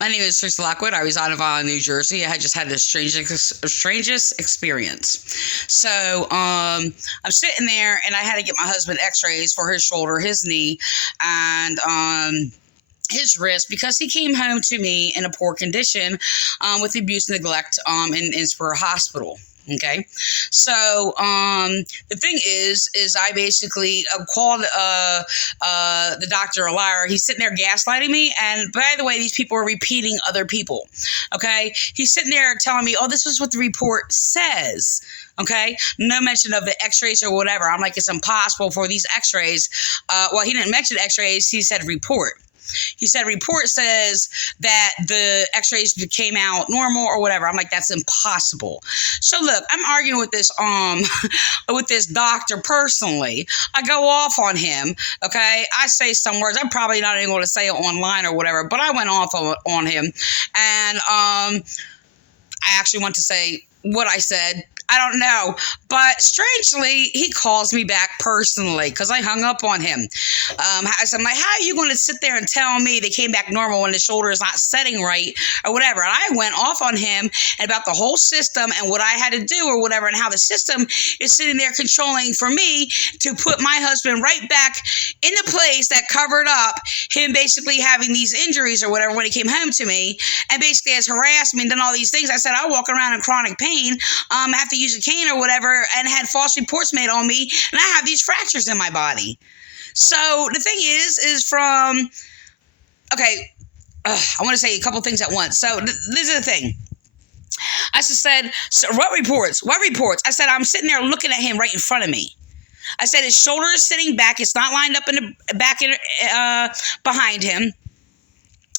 My name is Teresa Lockwood. I reside in Vaughan, New Jersey. I had just had the strangest experience. So, I'm sitting there and I had to get my husband x-rays for his shoulder, his knee, and, his wrist because he came home to me in a poor condition with abuse and neglect in Innsbruck Hospital. Okay, so the thing is I basically called the doctor a liar. He's sitting there gaslighting me, and by the way, these people are repeating other people. Okay, he's sitting there telling me, "Oh, this is what the report says." Okay, no mention of the X-rays or whatever. I'm like, it's impossible for these X-rays. Well, he didn't mention X-rays. He said report. He said report says that the x-rays came out normal or whatever. I'm like, that's impossible. So look, I'm arguing with this with this doctor personally. I go off on him, okay? I say some words. I'm probably not even going to say it online or whatever, but I went off on him. And I actually want to say what I said. I don't know. But strangely, he calls me back personally because I hung up on him. I said, like, how are you going to sit there and tell me they came back normal when the shoulder is not setting right or whatever? And I went off on him about the whole system and what I had to do or whatever, and how the system is sitting there controlling for me to put my husband right back in the place that covered up him basically having these injuries or whatever when he came home to me, and basically has harassed me and done all these things. I said, I walk around in chronic pain, have to use a cane or whatever, and had false reports made on me, and I have these fractures in my body. So the thing is from, okay, I want to say a couple things at once. So this is the thing. I just said, so what reports? What reports? I said, I'm sitting there looking at him right in front of me. I said, his shoulder is sitting back. It's not lined up in the back behind him.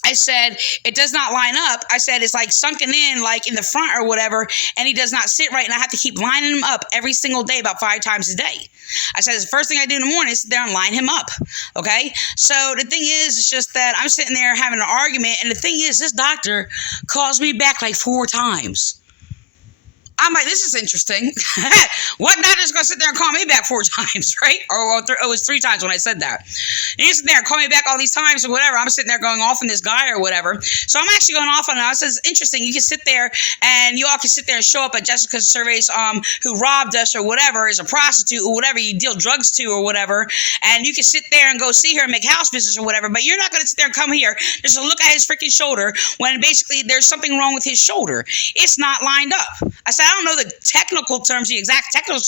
I said, it does not line up. I said, it's like sunken in, like in the front or whatever, and he does not sit right, and I have to keep lining him up every single day, about 5 times a day. I said, it's the first thing I do in the morning is sit there and line him up, okay? So the thing is, it's just that I'm sitting there having an argument, and the thing is, this doctor calls me back like 4 times. I'm like, this is interesting. What doctor's going to sit there and call me back 4 times, right? Or it was 3 times when I said that. And he's sitting there and call me back all these times or whatever. I'm sitting there going off on this guy or whatever. So I'm actually going off on it. I said, it's interesting. You can sit there and you all can sit there and show up at Jessica's Surveys who robbed us or whatever, is a prostitute or whatever you deal drugs to or whatever. And you can sit there and go see her and make house visits or whatever. But you're not going to sit there and come here just to look at his freaking shoulder when basically there's something wrong with his shoulder. It's not lined up. I said, I don't know the technical terms, the exact technical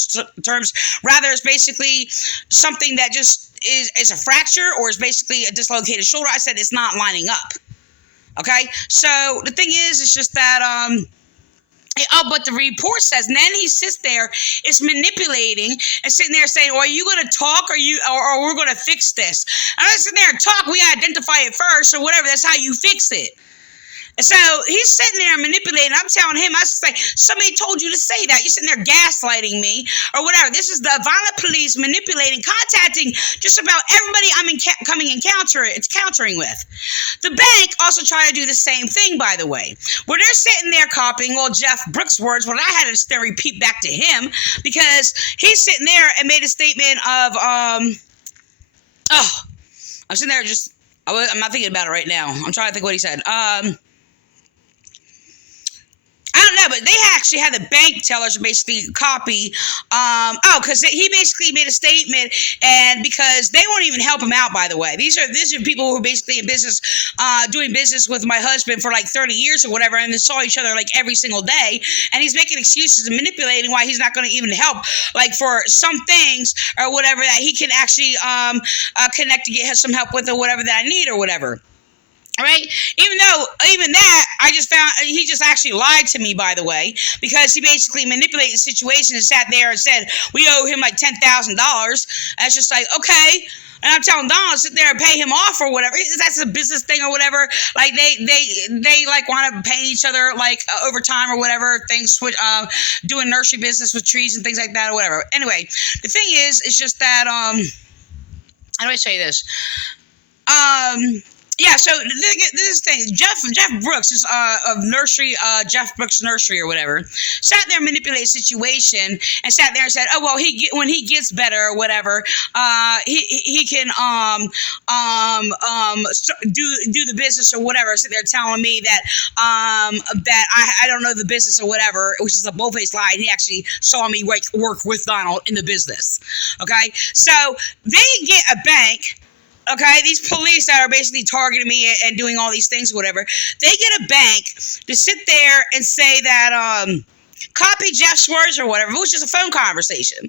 terms. Rather, it's basically something that just is a fracture or is basically a dislocated shoulder. I said, it's not lining up. Okay? So the thing is, it's just that, but the report says, and then he sits there, is manipulating and sitting there saying, well, are you going to talk or we're going to fix this? And I sit there and talk, we identify it first or whatever. That's how you fix it. So he's sitting there manipulating. I'm telling him, I say, somebody told you to say that. You're sitting there gaslighting me or whatever. This is the violent police manipulating, contacting just about everybody I'm countering with. The bank also tried to do the same thing, by the way, where they're sitting there copying all Jeff Brooks' words, but I had to still repeat back to him because he's sitting there and made a statement of, I'm sitting there just, I'm not thinking about it right now. I'm trying to think what he said. I don't know, but they actually had the bank tellers basically copy. Because he basically made a statement, and because they won't even help him out. By the way, these are people who are basically in business, doing business with my husband for like 30 years or whatever, and they saw each other like every single day. And he's making excuses and manipulating why he's not going to even help, like for some things or whatever that he can actually connect to get some help with or whatever that I need or whatever. Right? Even that, I just found he just actually lied to me, by the way, because he basically manipulated the situation and sat there and said, we owe him like $10,000. That's just like, okay. And I'm telling Donald to sit there and pay him off or whatever. That's a business thing or whatever. Like they like want to pay each other like overtime or whatever. Things with doing nursery business with trees and things like that or whatever. Anyway, the thing is, it's just that how do I say this? Yeah, so this is the thing. Jeff Brooks is of nursery, Jeff Brooks Nursery or whatever, sat there and manipulated the situation and sat there and said, "Oh well, when he gets better or whatever, he can do the business or whatever." So they're telling me that that I don't know the business or whatever, which is a bull-faced lie. And he actually saw me work with Donald in the business. Okay, so they get a bank. Okay, these police that are basically targeting me and doing all these things or whatever, they get a bank to sit there and say that, copy Jeff's words or whatever, which is a phone conversation.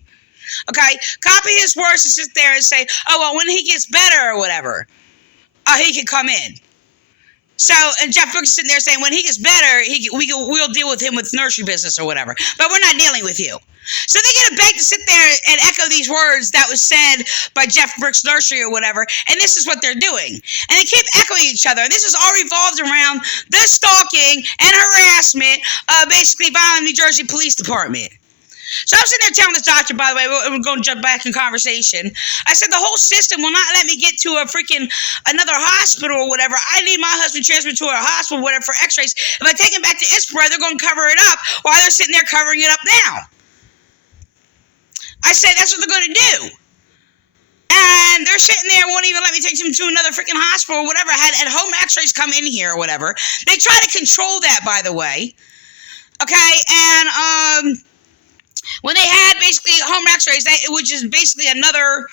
Okay, copy his words and sit there and say, oh, well, when he gets better or whatever, he can come in. So, and Jeff Brooks is sitting there saying, when he gets better, we'll deal with him with nursery business or whatever. But we're not dealing with you. So they get a bank to sit there and echo these words that was said by Jeff Brooks Nursery or whatever, and this is what they're doing. And they keep echoing each other. This is all revolved around the stalking and harassment of basically violent New Jersey Police Department. So I'm sitting there telling this doctor, by the way, we're going to jump back in conversation. I said, the whole system will not let me get to another hospital or whatever. I need my husband transferred to a hospital or whatever for x-rays. If I take him back to Innsbruck, they're going to cover it up while they're sitting there covering it up now. I said, that's what they're going to do. And they're sitting there, won't even let me take them to another freaking hospital or whatever. I had home x-rays come in here or whatever. They try to control that, by the way. Okay, and when they had basically home x-rays, which is basically another,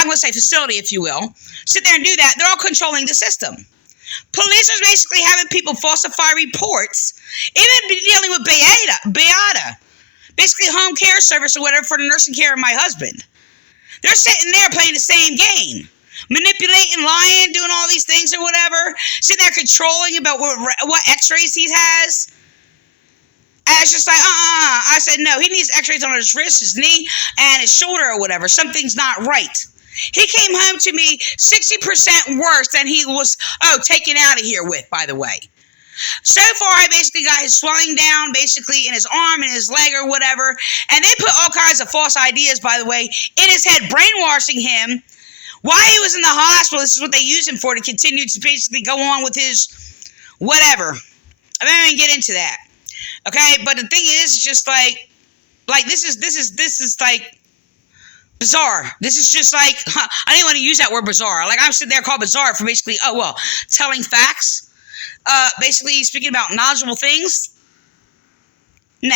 I'm going to say facility, if you will, sit there and do that, they're all controlling the system. Police are basically having people falsify reports, even dealing with Beata, basically home care service or whatever for the nursing care of my husband. They're sitting there playing the same game, manipulating, lying, doing all these things or whatever, sitting there controlling about what x-rays he has. And it's just like, I said, no, he needs x-rays on his wrist, his knee, and his shoulder or whatever. Something's not right. He came home to me 60% worse than he was, taken out of here with, by the way. So far, I basically got his swelling down, basically, in his arm and his leg or whatever. And they put all kinds of false ideas, by the way, in his head, brainwashing him. While he was in the hospital, this is what they used him for, to continue to basically go on with his whatever. I'm not even get into that. Okay, but the thing is, just like this is like bizarre. This is just like, I didn't want to use that word bizarre. Like, I'm sitting there called bizarre for basically, telling facts. Basically speaking about knowledgeable things. Nah,